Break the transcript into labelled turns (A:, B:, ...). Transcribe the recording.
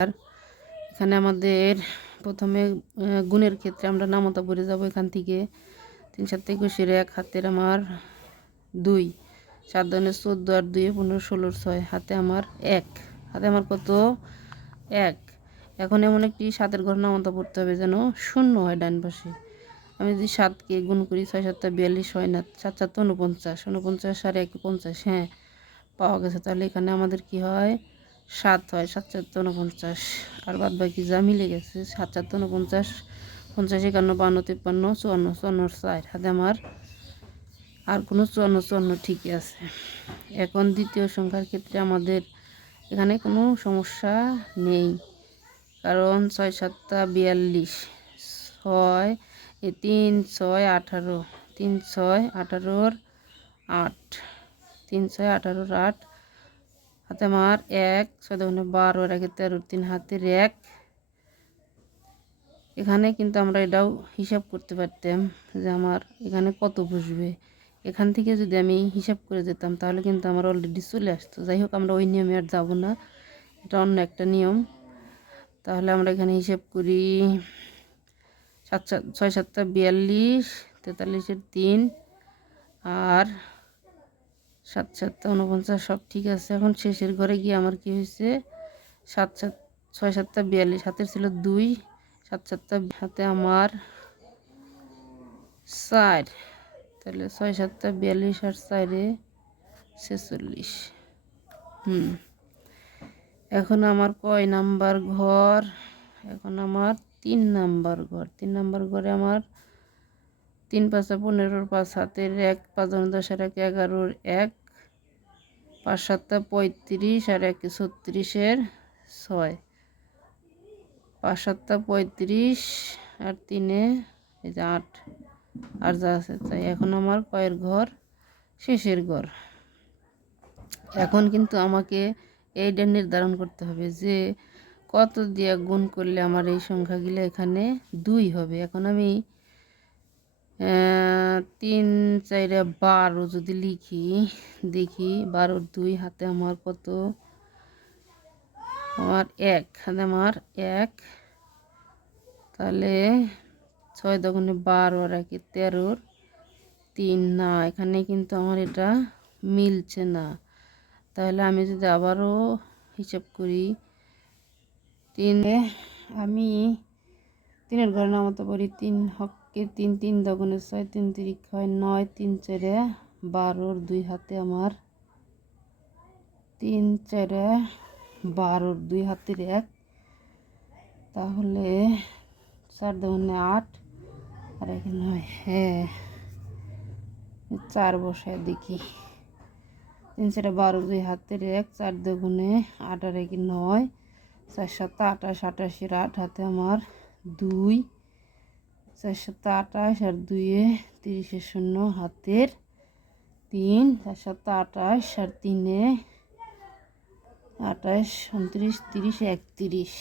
A: এখানে আমাদের প্রথমে গুণের ক্ষেত্রে আমরা নামতা পড়ে যাব এখান থেকে। তিন সাত একুশের এক হাতের আমার দুই সাত ধরনের চোদ্দ আর দুই পনেরো, ষোলোর ছয়, হাতে আমার এক। হাতে আমার কত? এক। এখন এমন একটি সাতের ঘর নামতা পড়তে হবে যেন শূন্য হয় ডান পাশে। আমি যদি সাতকে গুণ করি, ছয় সাতটা বিয়াল্লিশ হয় না, সাত সাতটা উনপঞ্চাশ উনপঞ্চাশ আর এক পঞ্চাশ হ্যাঁ পাওয়া গেছে। তাহলে এখানে আমাদের কি হয়? সাত হয় সাত চারটা উনপঞ্চাশ আর বাদ বাকি যা মিলে গেছে সাত চারটা উনপঞ্চাশ পঞ্চাশ, একান্ন, বান্ন, তিপ্পান্ন, চুয়ান্ন চুয়ান্ন চার। হাতে আমার আর কোনো চুয়ান্ন চুয়ান্ন ঠিকই আছে। এখন দ্বিতীয় সংখ্যার ক্ষেত্রে আমাদের এখানে কোনো সমস্যা নেই, কারণ ছয় সাতটা বিয়াল্লিশ। ছয় তিন, ছয়, আঠারো। তিন, ছয়, আঠারোর আট। তিন, ছয়, আঠারোর আট। হাতে আমার এক, ছয় দোকানে বারো আগে তেরোর তিন হাতের এক। এখানে কিন্তু আমরা এটাও হিসাব করতে পারতাম যে আমার এখানে কত বসবে। এখান থেকে যদি আমি হিসাব করে যেতাম, তাহলে কিন্তু আমার অলরেডি চলে আসতো। যাই হোক, আমরা ওই নিয়মে আর যাব না। এটা অন্য একটা নিয়ম। তাহলে আমরা এখানে হিসাব করি সাত সাত ছয় সাতটা বিয়াল্লিশ, তেতাল্লিশের তিন আর সাত সাতটা উনপঞ্চাশ সব ঠিক আছে। এখন শেষের ঘরে গিয়ে আমার কি হয়েছে? সাত সাত ছয় সাতটা বিয়াল্লিশ। হাতের ছিল দুই সাত সাতটা হাতে আমার চার। তাহলে ছয় সাতটা বিয়াল্লিশ আর চারে ছেচল্লিশ। হুম। এখন আমার কয় নাম্বার ঘর? এখন আমার তিন নাম্বার ঘর। তিন নাম্বার ঘরে আমার তিন পাঁচা, পনেরোর পাঁচ, হাতের এক, পাঁচ দশের এক, এগারোর এক পাঁচ সাতটা পঁয়ত্রিশ আর এক ছত্রিশের ছয়। পাঁচ সাতটা পঁয়ত্রিশ আর তিনে এই যে আট। আর যা আছে তাই এখন আমার কয়ের ঘর, শেষের ঘর। এখন কিন্তু আমাকে এইটা নির্ধারণ করতে হবে যে কত দিয়ে গুণ করলে আমার এই সংখ্যাগুলো এখানে দুই হবে। এখন আমি তিন চাইরে বারো যদি লিখি, দেখি বারোর দুই হাতে আমার কত? আমার এক, হাতে আমার এক। তাহলে ছয় দোকানে বারো আর একে তেরোর তিন। না, এখানে কিন্তু আমার এটা মিলছে না। তাহলে আমি যদি আবারও হিসাব করি, তিনে আমি তিনের ঘরে নামতে পারি তিন হককে তিন তিন দগুনে ছয় তিন তিরিক হয়, নয় তিন চারে বারোর দুই হাতে আমার। তিন চারে বারোর দুই হাতের এক। তাহলে চার দগুনে আট, আর এখানে হয় হ্যাঁ চার বসায় দেখি। তিন চারে বারো দুই হাতের এক, চার দুগুণে আট, আর একে নয়, চার সাতটা আঠাশ আটাশের আট হাতে আমার দুই। চার সাতটা আঠাশ আর দুইয়ে তিরিশের শূন্য, হাতের তিন চার সাতটা আঠাশ আর তিনে আঠাশ উনত্রিশ, তিরিশ, একত্রিশ।